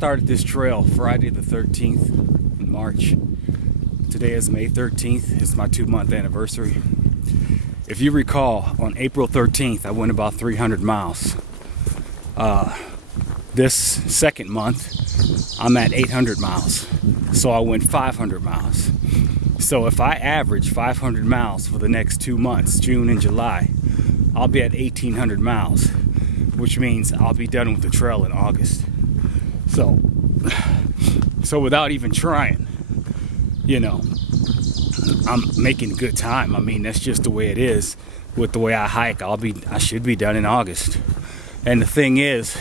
started this trail Friday the 13th in March. Today is May 13th. It's my 2-month anniversary. If you recall, on April 13th, I went about 300 miles. This second month, I'm at 800 miles. So I went 500 miles. So if I average 500 miles for the next 2 months, June and July, I'll be at 1,800 miles, which means I'll be done with the trail in August. So without even trying, I'm making good time. I mean, that's just the way it is. With the way I hike, I should be done in August. And the thing is,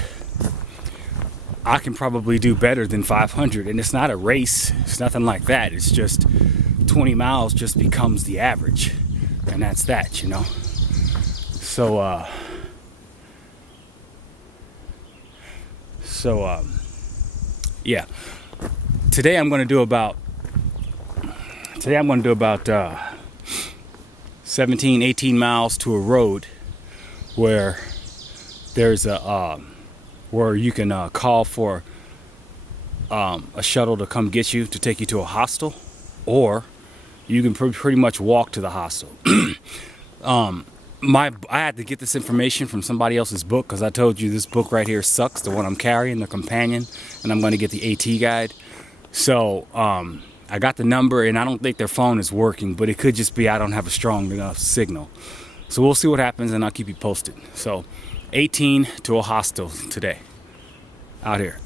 I can probably do better than 500. And it's not a race. It's nothing like that. It's just 20 miles just becomes the average. And that's that, Yeah. Today I'm going to do about 17, 18 miles to a road where there's where you can call for a shuttle to come get you, to take you to a hostel, or you can pretty much walk to the hostel. I had to get this information from somebody else's book, because I told you this book right here sucks, the one I'm carrying, the companion, and I'm going to get the AT guide. So I got the number, and I don't think their phone is working, but it could just be I don't have a strong enough signal. So we'll see what happens, and I'll keep you posted. So 18 to a hostel today, out here.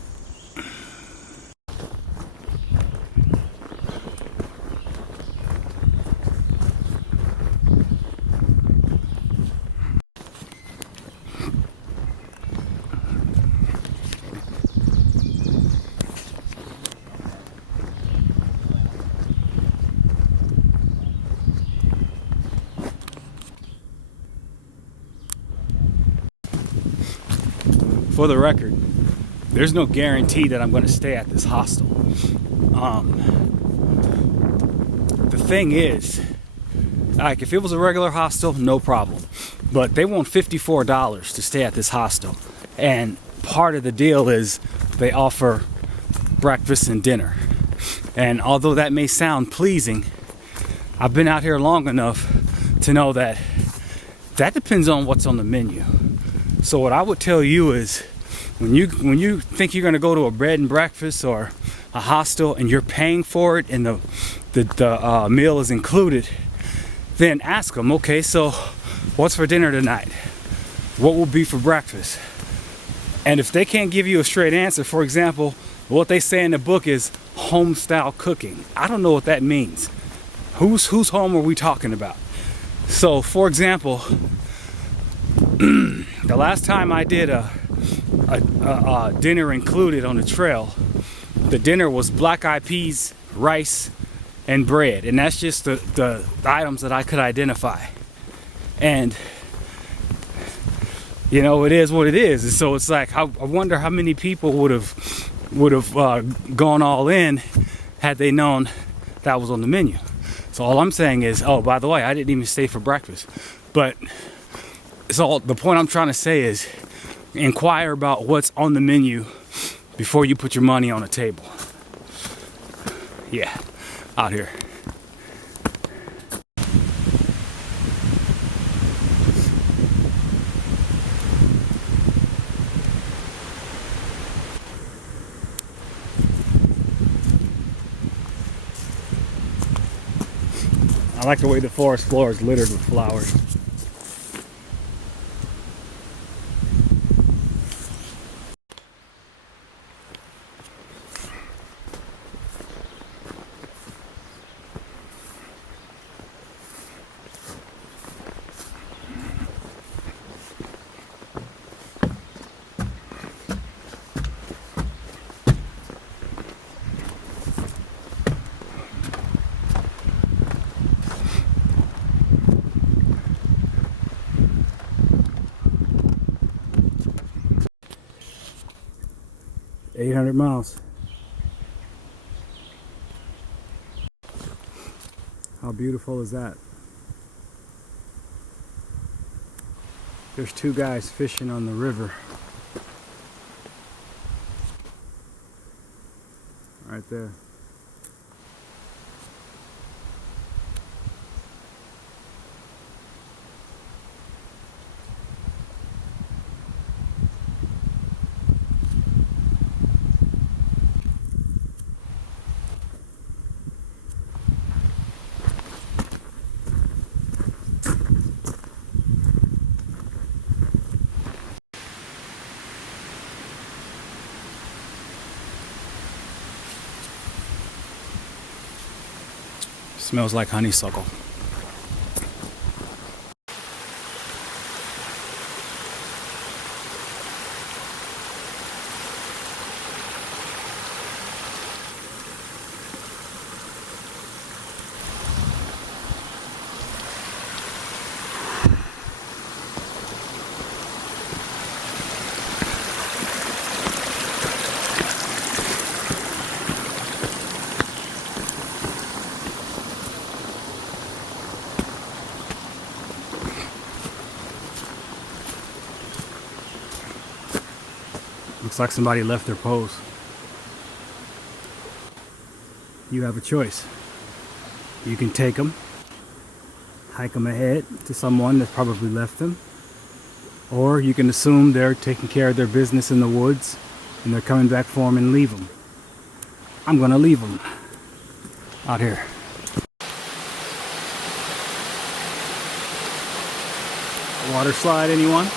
For the record, there's no guarantee that I'm going to stay at this hostel. The thing is, like, if it was a regular hostel, no problem. But they want $54 to stay at this hostel. And part of the deal is they offer breakfast and dinner. And although that may sound pleasing, I've been out here long enough to know that depends on what's on the menu. So what I would tell you is, when you think you're going to go to a bed and breakfast or a hostel and you're paying for it and the meal is included, then ask them, okay, so what's for dinner tonight? What will be for breakfast? And if they can't give you a straight answer, for example, what they say in the book is home style cooking. I don't know what that means. Whose home are we talking about? So, for example, the last time I did a dinner included on the trail, the dinner was black-eyed peas, rice, and bread, and that's just the items that I could identify. And it is what it is. And so it's like, I wonder how many people would have gone all in had they known that was on the menu. So all I'm saying is, oh, by the way, I didn't even stay for breakfast. But so the point I'm trying to say is, inquire about what's on the menu before you put your money on the table. Yeah, out here. I like the way the forest floor is littered with flowers. $800 miles. How beautiful is that? There's two guys fishing on the river. there. Smells like honeysuckle. Looks like somebody left their post. You have a choice. You can take them, hike them ahead to someone that probably left them, or you can assume they're taking care of their business in the woods and they're coming back for them and leave them. I'm gonna leave them out here. Water slide, anyone?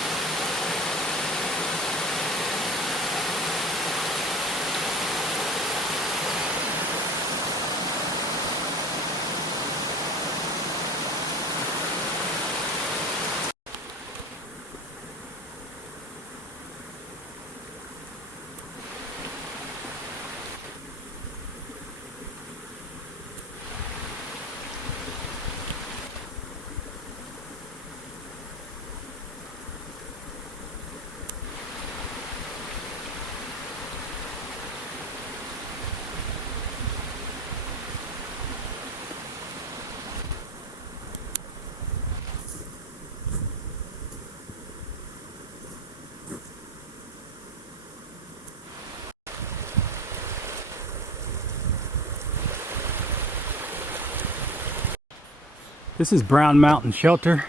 This is Brown Mountain Shelter,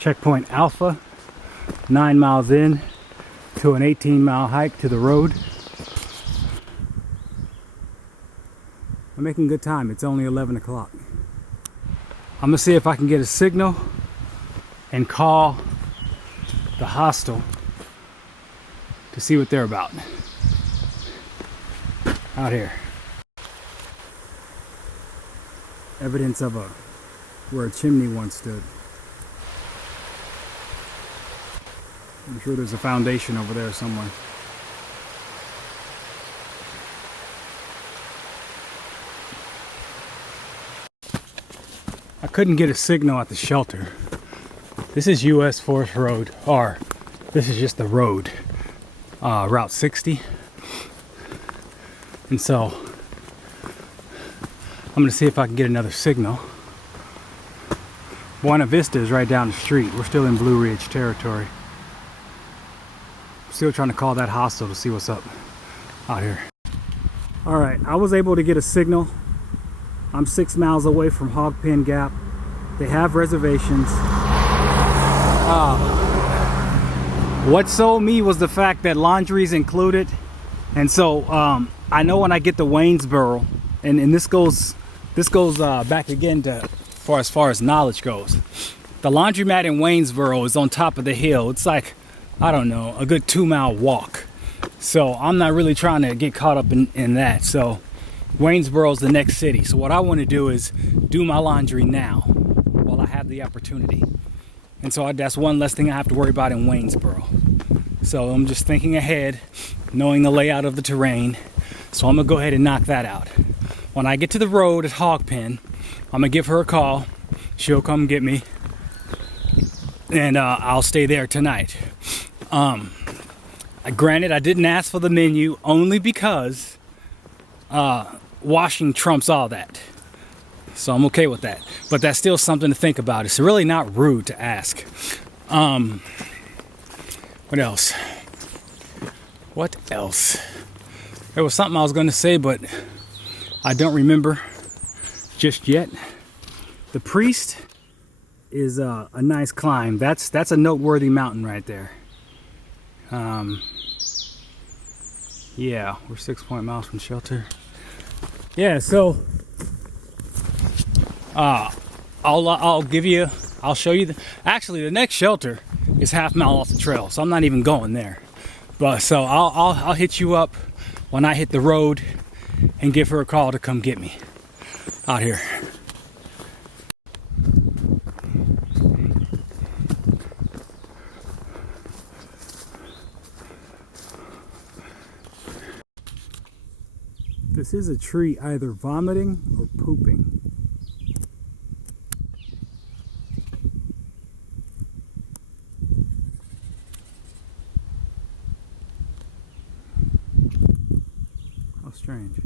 checkpoint Alpha, 9 miles in to an 18-mile hike to the road. I'm making good time. It's only 11 o'clock. I'm gonna see if I can get a signal and call the hostel to see what they're about out here. Evidence of where a chimney once stood. I'm sure there's a foundation over there somewhere. I couldn't get a signal at the shelter. This is US Forest Road, or this is just the road, Route 60. And so I'm gonna see if I can get another signal. Buena Vista is right down the street. We're still in Blue Ridge territory. Still trying to call that hostel to see what's up out here. All right, I was able to get a signal. I'm 6 miles away from Hog Pen Gap. They have reservations. What sold me was the fact that laundry's included. And so I know when I get to Waynesboro, and this goes back again to as far as knowledge goes. The laundromat in Waynesboro is on top of the hill. It's like, I don't know, a good 2-mile walk. So I'm not really trying to get caught up in that. So Waynesboro is the next city. So what I want to do is do my laundry now while I have the opportunity. And so that's one less thing I have to worry about in Waynesboro. So I'm just thinking ahead, knowing the layout of the terrain. So I'm gonna go ahead and knock that out. When I get to the road at Hog Pen, I'm gonna give her a call. She'll come get me, and I'll stay there tonight. Granted, I didn't ask for the menu only because washing trumps all that. So I'm okay with that. But that's still something to think about. It's really not rude to ask. What else? What else? There was something I was gonna say, but I don't remember just yet. The Priest is a nice climb. That's a noteworthy mountain right there. Yeah, we're 6 miles from shelter. Yeah, so I'll show you actually the next shelter is half mile off the trail, so I'm not even going there. But so I'll hit you up when I hit the road and give her a call to come get me out here. This is a tree either vomiting or pooping. How strange.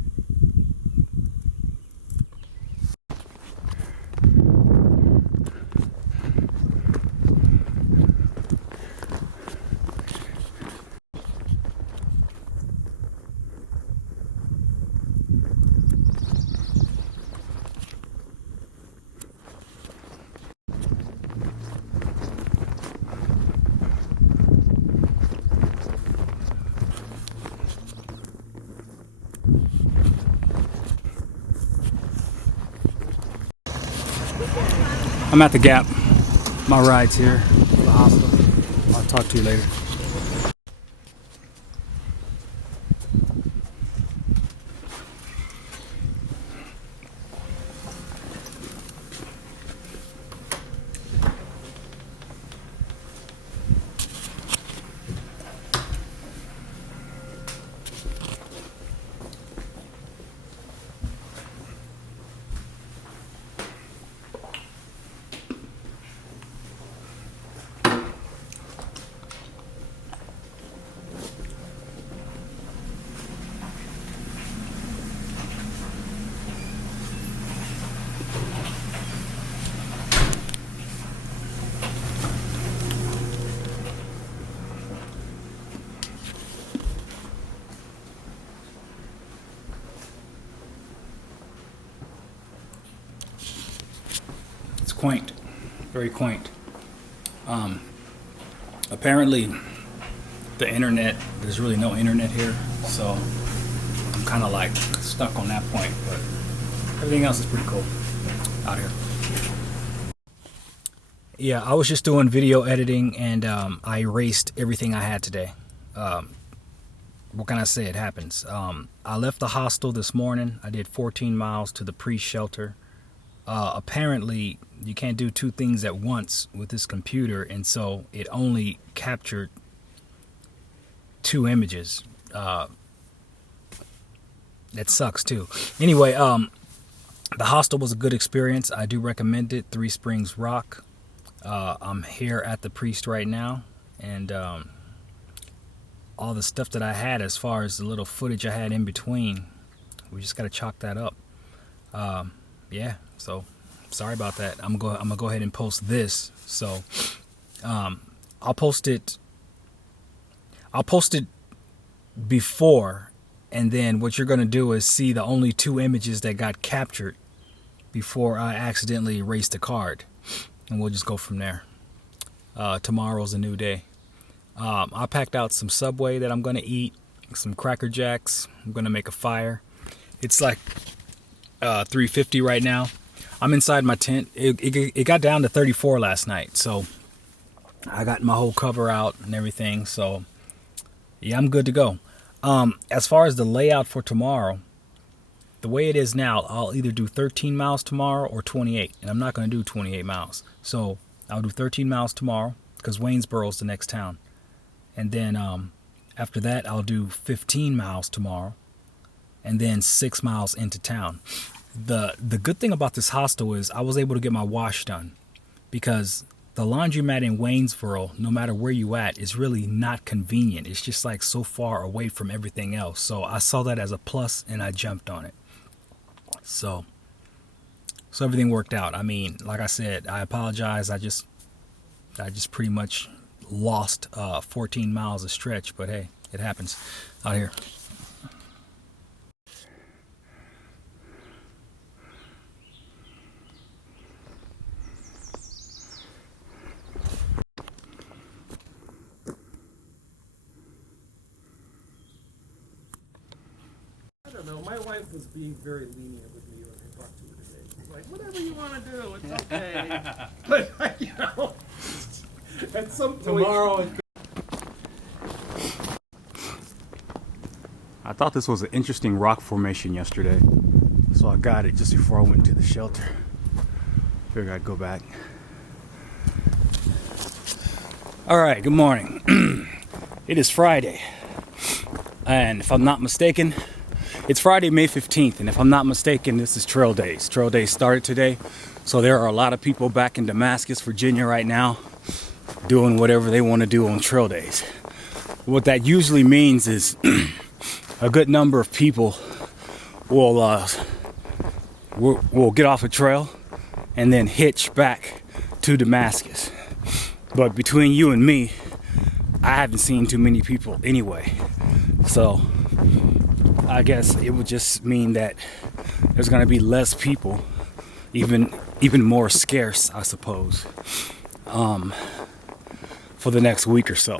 I'm at the Gap. My ride's here to the hospital. I'll talk to you later. Quaint, very quaint. Apparently the internet, there's really no internet here, so I'm kind of like stuck on that point, but everything else is pretty cool out here. Yeah, I was just doing video editing and I erased everything I had today. What can I say? It happens. I left the hostel this morning. I did 14 miles to the Priest shelter. Apparently you can't do two things at once with this computer, and so it only captured 2 images. That sucks too. Anyway, the hostel was a good experience. I do recommend it. Three Springs Rock. I'm here at the Priest right now, and all the stuff that I had as far as the little footage I had in between, we just got to chalk that up. Yeah, so sorry about that. I'm gonna go ahead and post this. So I'll post it before, and then what you're gonna do is see the only 2 images that got captured before I accidentally erased the card, and we'll just go from there. Tomorrow's a new day. I packed out some Subway that I'm gonna eat, some Cracker Jacks. I'm gonna make a fire. It's like 350 right now. I'm inside my tent. It got down to 34 last night, so I got my whole cover out and everything. So yeah, I'm good to go. As far as the layout for tomorrow, the way it is now, I'll either do 13 miles tomorrow or 28, and I'm not going to do 28 miles. So I'll do 13 miles tomorrow because Waynesboro is the next town, and then after that I'll do 15 miles tomorrow, and then 6 miles into town. The good thing about this hostel is I was able to get my wash done, because the laundromat in Waynesboro, no matter where you at, is really not convenient. It's just like so far away from everything else. So I saw that as a plus and I jumped on it. So everything worked out. I mean, like I said, I apologize. I just pretty much lost 14 miles of stretch, but hey, it happens out here. know, my wife was being very lenient with me when I talked to her today. She's like, whatever you want to do, it's okay. But, you know, at some point... Tomorrow... I thought this was an interesting rock formation yesterday, so I got it just before I went to the shelter. Figured I'd go back. Alright, good morning. It is Friday, and if I'm not mistaken, it's Friday, May 15th, and if I'm not mistaken, this is Trail Days. Trail Days started today, so there are a lot of people back in Damascus, Virginia right now, doing whatever they want to do on Trail Days. What that usually means is a good number of people will get off a trail and then hitch back to Damascus. But between you and me, I haven't seen too many people anyway. So I guess it would just mean that there's going to be less people, even more scarce, I suppose, for the next week or so,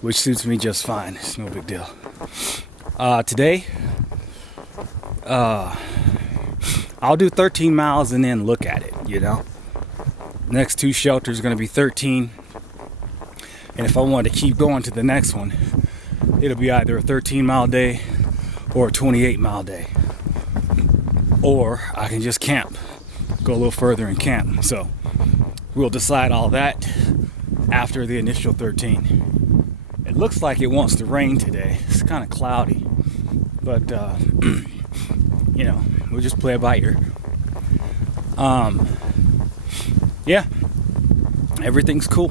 which suits me just fine. It's no big deal. Today, I'll do 13 miles and then look at it, you know. Next two shelters are going to be 13. And if I want to keep going to the next one, it'll be either a 13-mile day or a 28-mile day. Or I can just camp, go a little further and camp. So we'll decide all that after the initial 13. It looks like it wants to rain today. It's kind of cloudy. But, you know, we'll just play it by ear. Yeah, everything's cool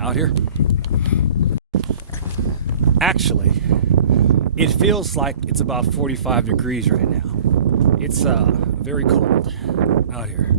out here. Actually, it feels like it's about 45 degrees right now. It's very cold out here.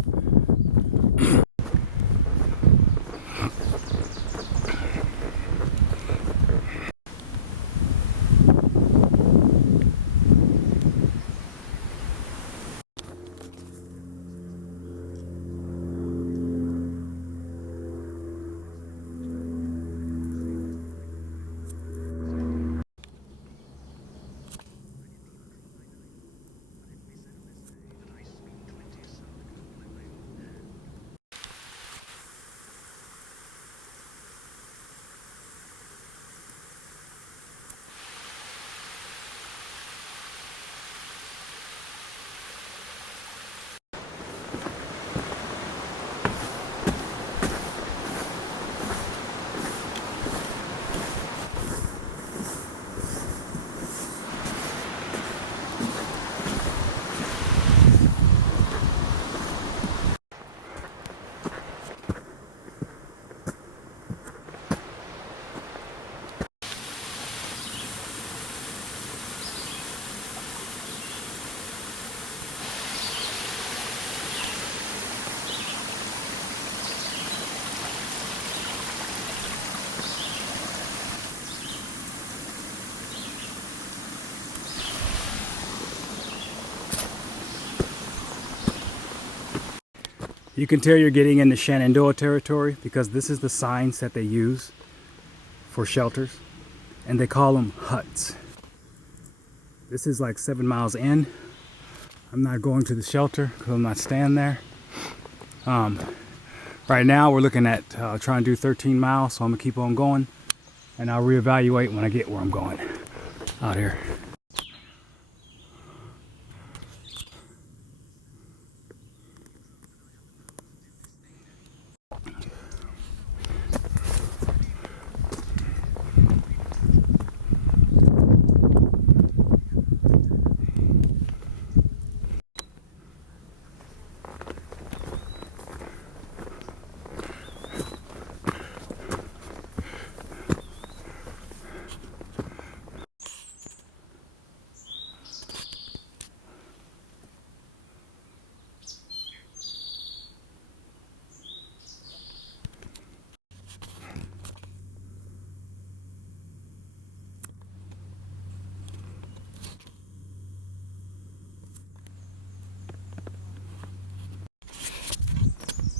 You can tell you're getting into Shenandoah territory because this is the signs that they use for shelters, and they call them huts. This is like 7 miles in. I'm not going to the shelter because I'm not staying there. Right now we're looking at trying to do 13 miles, so I'm gonna keep on going, and I'll reevaluate when I get where I'm going out here.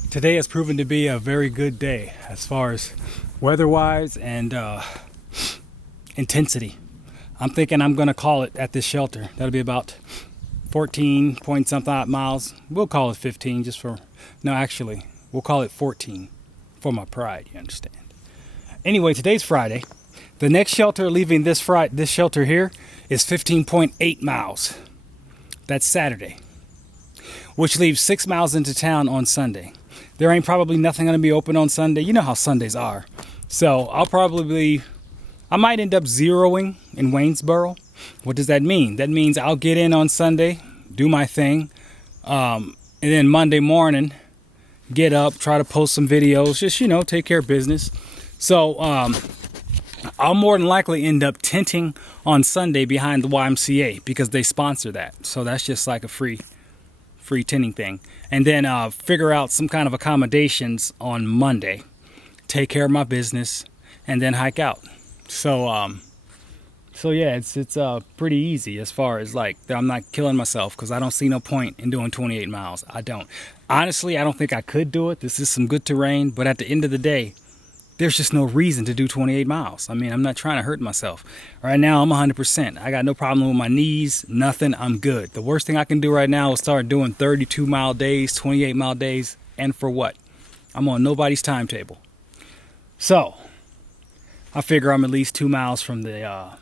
Today has proven to be a very good day as far as weather-wise and intensity. I'm thinking I'm going to call it at this shelter. That'll be about 14 point something odd miles. We'll call it 15 just for, no, actually, we'll call it 14 for my pride, you understand. Anyway, today's Friday. The next shelter leaving this shelter here is 15.8 miles. That's Saturday, which leaves 6 miles into town on Sunday. There ain't probably nothing going to be open on Sunday. You know how Sundays are. So I might end up zeroing in Waynesboro. What does that mean? That means I'll get in on Sunday, do my thing, and then Monday morning, get up, try to post some videos, just, you know, take care of business. So I'll more than likely end up tenting on Sunday behind the YMCA because they sponsor that. So that's just like a free tenting thing. And then figure out some kind of accommodations on Monday, take care of my business, and then hike out. So yeah, it's pretty easy as far as like I'm not killing myself because I don't see no point in doing 28 miles. I don't. Honestly, I don't think I could do it. This is some good terrain, but at the end of the day, there's just no reason to do 28 miles. I mean, I'm not trying to hurt myself. Right now, I'm 100%. I got no problem with my knees, nothing. I'm good. The worst thing I can do right now is start doing 32-mile days, 28-mile days, and for what? I'm on nobody's timetable. So I figure I'm at least 2 miles from the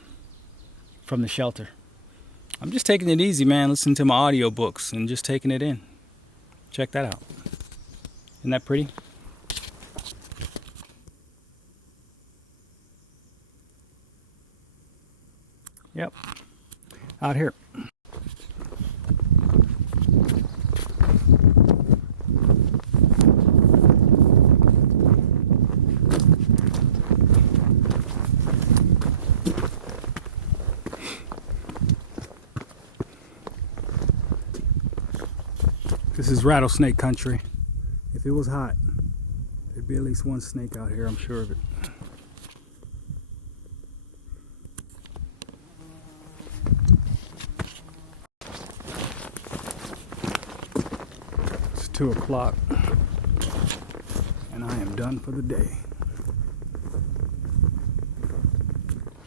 shelter. I'm just taking it easy, man. Listening to my audiobooks and just taking it in. Check that out. Isn't that pretty? Yep. Out here. This is rattlesnake country. If it was hot, there'd be at least one snake out here, I'm sure of it. It's 2 o'clock and I am done for the day.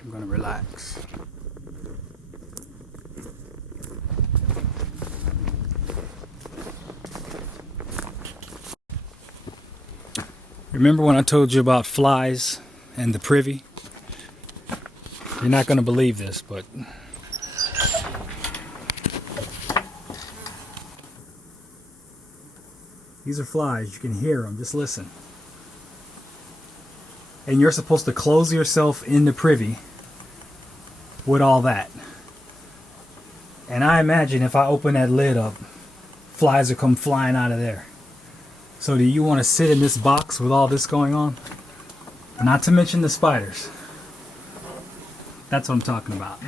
I'm gonna relax. Remember when I told you about flies and the privy? You're not going to believe this, but these are flies. You can hear them. Just listen. And you're supposed to close yourself in the privy with all that. And I imagine if I open that lid up, flies will come flying out of there. So do you want to sit in this box with all this going on? Not to mention the spiders. That's what I'm talking about.